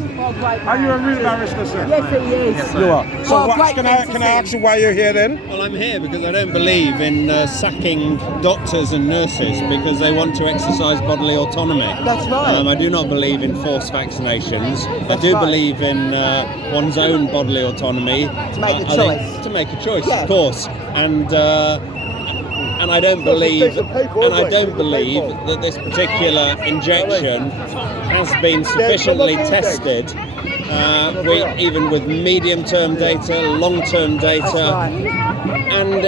Are you a real barrister, sir? Yes, he is. Yes, You are. So can I can ask you why you're here then? Well, I'm here because I don't believe in sacking doctors and nurses because they want to exercise bodily autonomy. That's right. I do not believe in forced vaccinations. I do believe in one's own bodily autonomy. To make a choice. To make a choice, Yeah. of course. And I don't believe that this particular injection has been sufficiently tested. Even with medium-term data, long-term data, and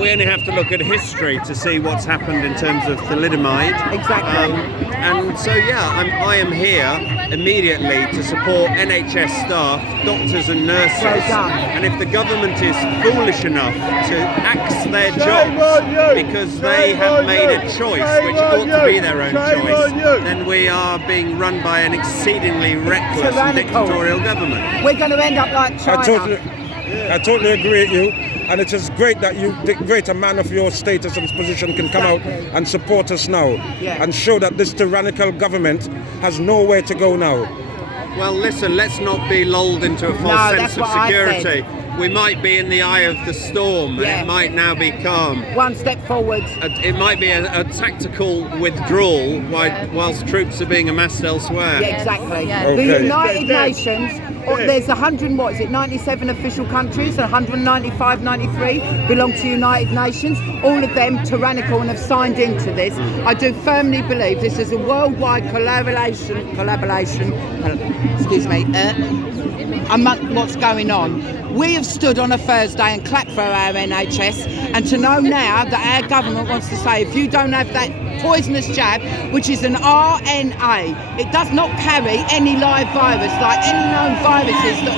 we only have to look at history to see what's happened in terms of thalidomide. Exactly. And so, I am here immediately to support NHS staff, doctors and nurses. Well done. And if the government is foolish enough to axe their jobs because they have made a choice which ought to be their own choice, then we are being run by an exceedingly reckless and dictatorial government. We're going to end up like China. I totally agree with you. And it is great that a man of your status and position can come out and support us now and show that this tyrannical government has nowhere to go now. Well, listen, let's not be lulled into a false sense of security. We might be in the eye of the storm and it might now be calm. One step forward. It might be a tactical withdrawal whilst troops are being amassed elsewhere. Yeah, exactly. Okay. The United Nations, there's 97 official countries, 195, 93 belong to United Nations. All of them tyrannical and have signed into this. I do firmly believe this is a worldwide collaboration, among what's going on. We have stood on a Thursday and clapped for our NHS, and to know now that our government wants to say if you don't have that poisonous jab, which is an RNA, it does not carry any live virus like any known viruses that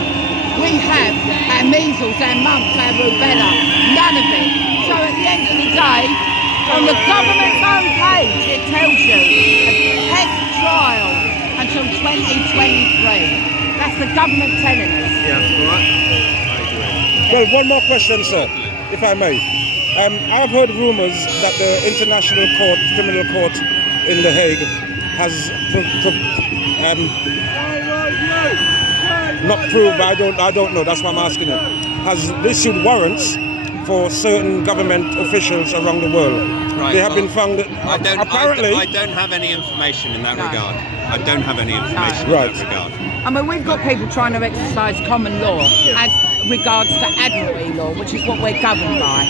we have, our measles, our mumps, our rubella, none of it. So at the end of the day, on the government's own page, it tells you a test trial until 2023. That's the government telling us. Yeah, all right. Well, one more question, sir, if I may. I've heard rumours that the International Court, Criminal Court in The Hague has not proved, I don't know, that's why I'm asking you, has issued warrants for certain government officials around the world. Right, They have been found that apparently... I don't have any information in that regard. I don't have any information in that regard. I mean, we've got people trying to exercise common law as regards to admiralty law, which is what we're governed by.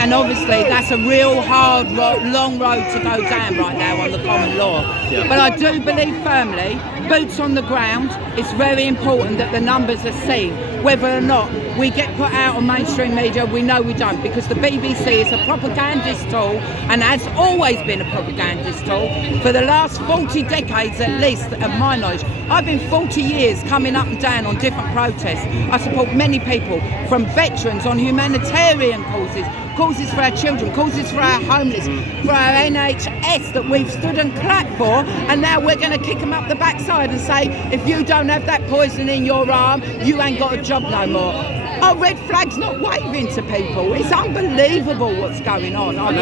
And obviously, that's a real hard, long road to go down right now on the common law. Yeah. But I do believe firmly, boots on the ground, it's very important that the numbers are seen. Whether or not we get put out on mainstream media, we know we don't, because the BBC is a propagandist tool and has always been a propagandist tool for the last 40 decades at least, of my knowledge. I've been 40 years coming up and down on different protests. I support many people, from veterans on humanitarian causes for our children, causes for our homeless, for our NHS that we've stood and clapped for, and now we're going to kick them up the backside and say, if you don't have that poison in your arm, you ain't got a job no more. Our red flag's not waving to people. It's unbelievable what's going on. I'm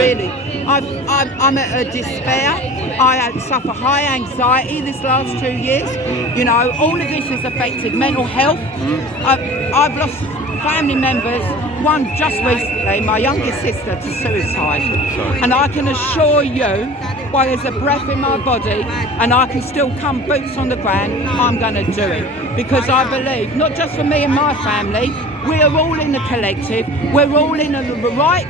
at a despair. I suffer high anxiety this last 2 years. You know, all of this has affected mental health. I've lost family members, one just recently, my youngest sister, to suicide. And I can assure you, while there's a breath in my body and I can still come boots on the ground, I'm going to do it. Because I believe, not just for me and my family, we are all in the collective, we're all in the right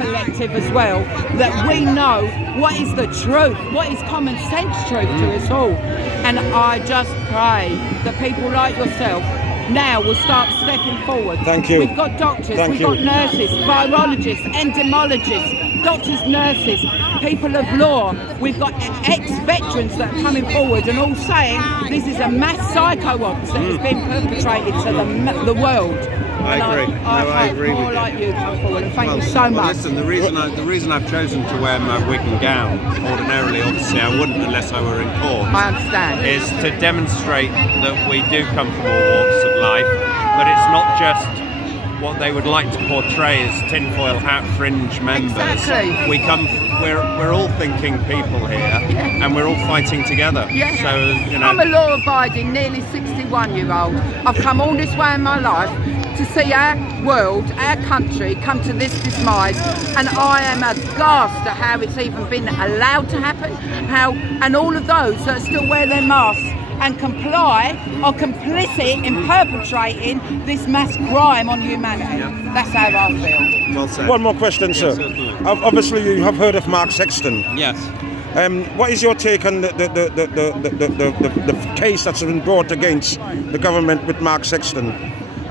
collective as well, that we know what is the truth, what is common sense truth to us all. And I just pray that people like yourself now will start stepping forward. Thank you. We've got doctors, we've got nurses, virologists, entomologists, doctors, nurses, people of law. We've got ex-veterans that are coming forward and all saying this is a mass psycho-ops that has been perpetrated to the world. I agree. I agree with more you. like you come forward, and thank you so much. Listen, the reason I've chosen to wear my wig and gown, ordinarily, obviously, I wouldn't unless I were in court. I understand. Is to demonstrate that we do come from all walks of life, but it's not just what they would like to portray as tinfoil hat fringe members. Exactly. We're all thinking people here, and we're all fighting together. Yeah. So, you know. I'm a law-abiding, nearly 61-year-old. I've come all this way in my life to see our world, our country, come to this demise, and I am aghast at how it's even been allowed to happen, and all of those that still wear their masks and comply are complicit in perpetrating this mass crime on humanity. Yeah. That's how I feel. Well said. One more question, sir. Obviously, you have heard of Mark Sexton. Yes. What is your take on the case that's been brought against the government with Mark Sexton?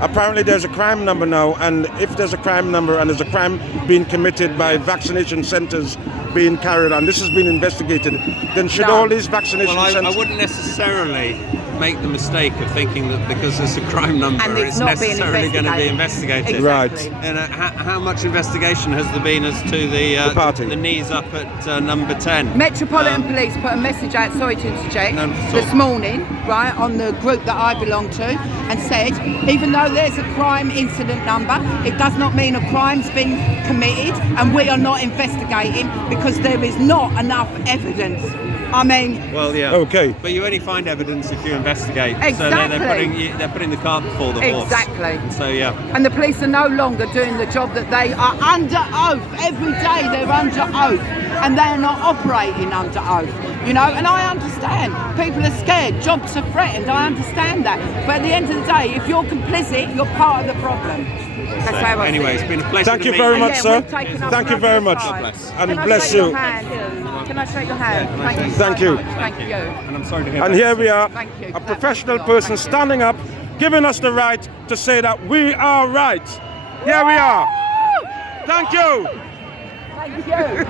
Apparently there's a crime number now, and if there's a crime number and there's a crime being committed by vaccination centres being carried on, this has been investigated, then should all these vaccination centres... I wouldn't necessarily make the mistake of thinking that because there's a crime number it's necessarily going to be investigated. Exactly. Right. And how much investigation has there been as to the knees up at number 10? Metropolitan Police put a message out, sorry to interject, this morning, right, on the group that I belong to, and said, even though there's a crime incident number, it does not mean a crime's been committed, and we are not investigating because there is not enough evidence. I mean... Well, yeah. Okay. But you only find evidence if you investigate. Exactly. So they're putting the cart before the horse. Exactly. And so, yeah. And the police are no longer doing the job that they are under oath. Every day they're under oath. And they are not operating under oath. You know, and I understand. People are scared. Jobs are threatened. I understand that. But at the end of the day, if you're complicit, you're part of the problem. That's how I anyway, see it's been a pleasure Thank to you meet very you. much, sir. Thank you very much. And bless you. Can I shake your hand? Thank you. Thank you. Thank you. And I'm sorry to hear And that. here we are, Thank you. a professional person standing up, giving us the right to say that we are right. Here we are. Thank you. Thank you.